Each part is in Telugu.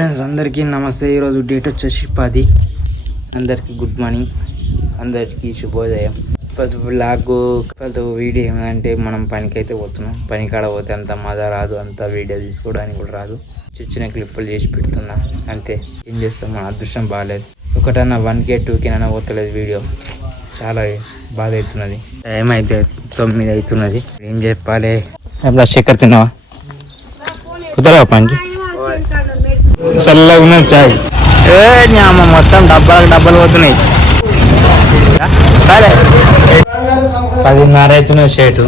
ఫ్రెండ్స్ అందరికీ నమస్తే. ఈరోజు డేట్ వచ్చేసి పది. అందరికీ గుడ్ మార్నింగ్ అందరికీ శుభోదయం. ప్రతి బ్లాగ్ ప్రతి వీడియో ఏమంటే మనం పనికి అయితే పోతున్నాం. పని కాడ పోతే అంత మజా రాదు. అంత వీడియో తీసుకోవడానికి కూడా రాదు. చిన్న చిన్న క్లిప్పులు చేసి పెడుతున్నా. అంతే. ఏం చేస్తాం? మన అదృష్టం బాగాలేదు ఒకటన్నా వన్ కే టూ కే అయినా పోతలేదు వీడియో చాలా బాధ అవుతున్నది. టైం అయితే తొమ్మిది అవుతున్నది. ఏం చెప్పాలి? ఎట్లా చక్కెర తిన్నావా? కుదరవా పనికి? చల్లగా ఉన్నది చాయ్. ఏ మొత్తం డబ్బాలకు డబ్బాలు పోతున్నాయి. సరే. పదిన్నర అవుతున్నాయి షేటు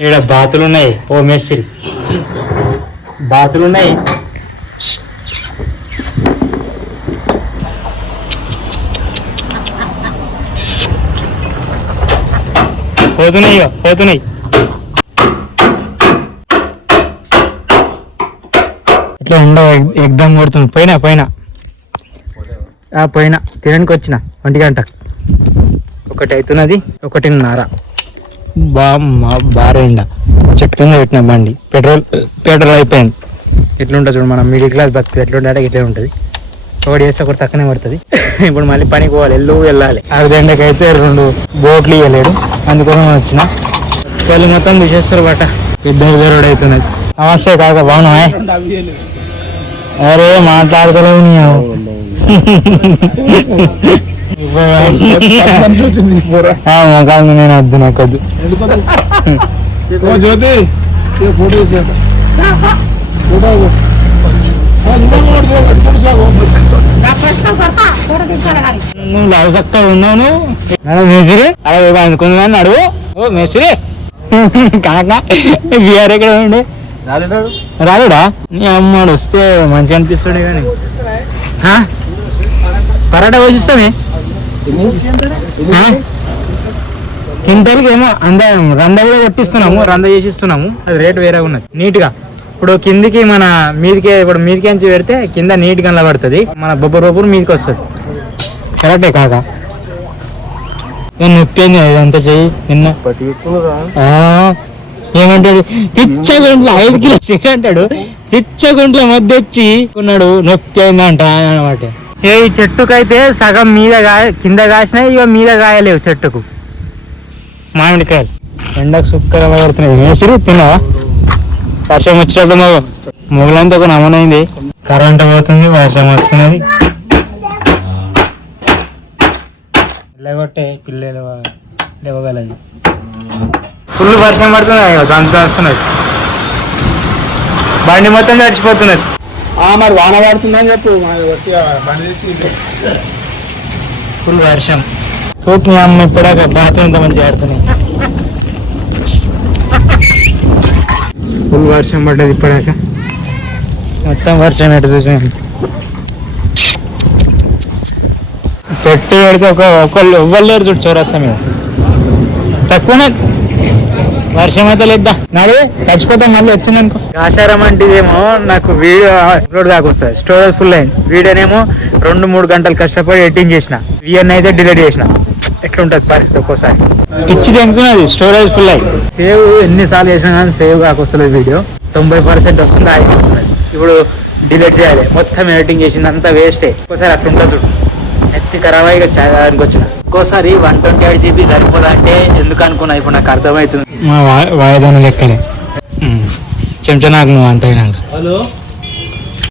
ఇక్కడ బాతులు ఉన్నాయి ఓ మేస్త్రి. బాతులు ఉన్నాయి పోతున్నాయి పోతున్నాయి. ఇట్లా ఎండ ఎగ్దమ్ కొడుతుంది. పైన పైన ఆ పైన తినడానికి వచ్చిన. ఒంటి గంట. ఒకటి అవుతున్నది ఒకటిన్నర. బా మా- ఎండ. చెట్టు కింద పెట్టిన బండి. పెట్రోల్ పెట్రోల్ అయిపోయింది. ఎట్లుంటుంది చూడు మనం మిడిల్ క్లాస్ బతుకు. ఎట్లుంటే ఇట్లే ఉంటుంది. ఒకటి చేస్తే ఒకటి తక్కువనే పడుతుంది. ఇప్పుడు మళ్ళీ పనికి పోవాలి ఎల్లు వెళ్ళాలి. అరదండకి అయితే రెండు బోట్లు ఇవ్వలేడు అందుకోసం వచ్చిన. వాళ్ళు మొత్తం తీసేస్తారు బట్ట. ఇద్దరు ఇద్దరు అవుతున్నది. నమస్తే కాక బాగున్నావా? అరే మాట్లాడతలేవు నీవు. ఆ, మొఖానికి నేను వద్దు నాకు వద్దు. జ్యోతి ఫోటో నువ్వు లవ్ సక్తా ఉన్నావు నువ్వు. మేసిరి అలా అందుకుంది కానీ అడుగు. ఓ మేసిరి కాక బిఆర్ ఎక్కడ ఉండు? రాలేడా? నీ అమ్మాడు వస్తే మంచిగా అనిపిస్తాడే కానీ ఆ? పరాటా పోషిస్తామే కింటల్కి ఏమో అంద రంద కూడా కొట్టిస్తున్నాము రంద చేసిస్తున్నాము. అది రేట్ వేరే ఉన్నది. నీట్గా ఇప్పుడు కిందికి మన మీదికి ఇప్పుడు మీదికి నుంచి పెడితే కింద నీట్గా పడుతుంది. మన బొబ్బరు బొబ్బరు మీదికి వస్తుంది. కరెక్టే కాక నొప్పి అయింది ఇదంతా చెయ్యి. నిన్న. ఆ, ఏమంటాడు? పిచ్చ గుంట్ల ఐదు కిలో చికెన్ అంటాడు. పిచ్చ గుంట్ల మధ్య వచ్చి కొన్నాడు నొప్పి అయిందంట అనమాట ఏ ఈ చెట్టుకైతే సగం మీద కింద కాసినాయి ఇక మీద కాయలేవు చెట్టుకు. మామిడికాయలు. ఎండకు సుక్కగా పడుతున్నాయి. వేసిరు తిన్నావా? వర్షం వచ్చినప్పుడు మొగలంతా ఒక నమనైంది. కరెంట్ పోతుంది వర్షం వస్తున్నది. లేకొట్టే పిల్లలు లేవగలదు ఫుల్ వర్షం పడుతుంది అంత వస్తున్నది. బండి మొత్తం తడిచిపోతున్నది మరి వాన పడుతుందని చెప్పు ఫుల్ వర్షం. చూపు అమ్మ ఇప్పుడాక బాత్రూమ్ ఎంత మంచిగా ఆడుతున్నాయి ఫుల్ వర్షం పడ్డది ఇప్పడాక మొత్తం వర్షం ఎటు చూసాను. పెట్టి పెడితే ఒక ఒకళ్ళు ఎవ్వరు లేరు చూడు చౌరస్తా మీద. తక్కువనే వర్షం అయితే లేదా నాడు చచ్చిపోతాం మళ్ళీ వచ్చింది అనుకో. ఆచారం అంటే ఏమో నాకు వీడియో అప్లోడ్ కాకొస్తుంది స్టోరేజ్ ఫుల్ అయింది. వీడియోనేమో రెండు మూడు గంటలు కష్టపడి ఎడిటింగ్ చేసిన. విఎన్ అయితే డిలీట్ చేసిన. ఎట్లుంటది పరిస్థితి ఒక్కోసారి. పిచ్చి తెంపుతున్నది స్టోరేజ్ ఫుల్ అయ్యి సేవ్ ఎన్నిసార్లు చేసినా కానీ సేవ్ కాకొస్తలేదు వీడియో. తొంభై పర్సెంట్ వస్తుంది ఆగిపోతున్నది ఇప్పుడు డిలీట్ చేయాలి. మొత్తం ఎడిటింగ్ చేసింది అంతా వేస్టే. ఒక్కోసారి అట్లుంటుంది ఎత్తి ఖరాబ్ అయ్యి చదవడానికి వచ్చిన. ఒక్కోసారి వన్ ట్వంటీ ఎయిట్ జీబీ సరిపోదా అంటే ఎందుకు అనుకున్నా? ఇప్పుడు నాకు అర్థమవుతుంది. వాయిదాను లెక్కలే. చెంచా నాకు నువ్వు అంత హలో?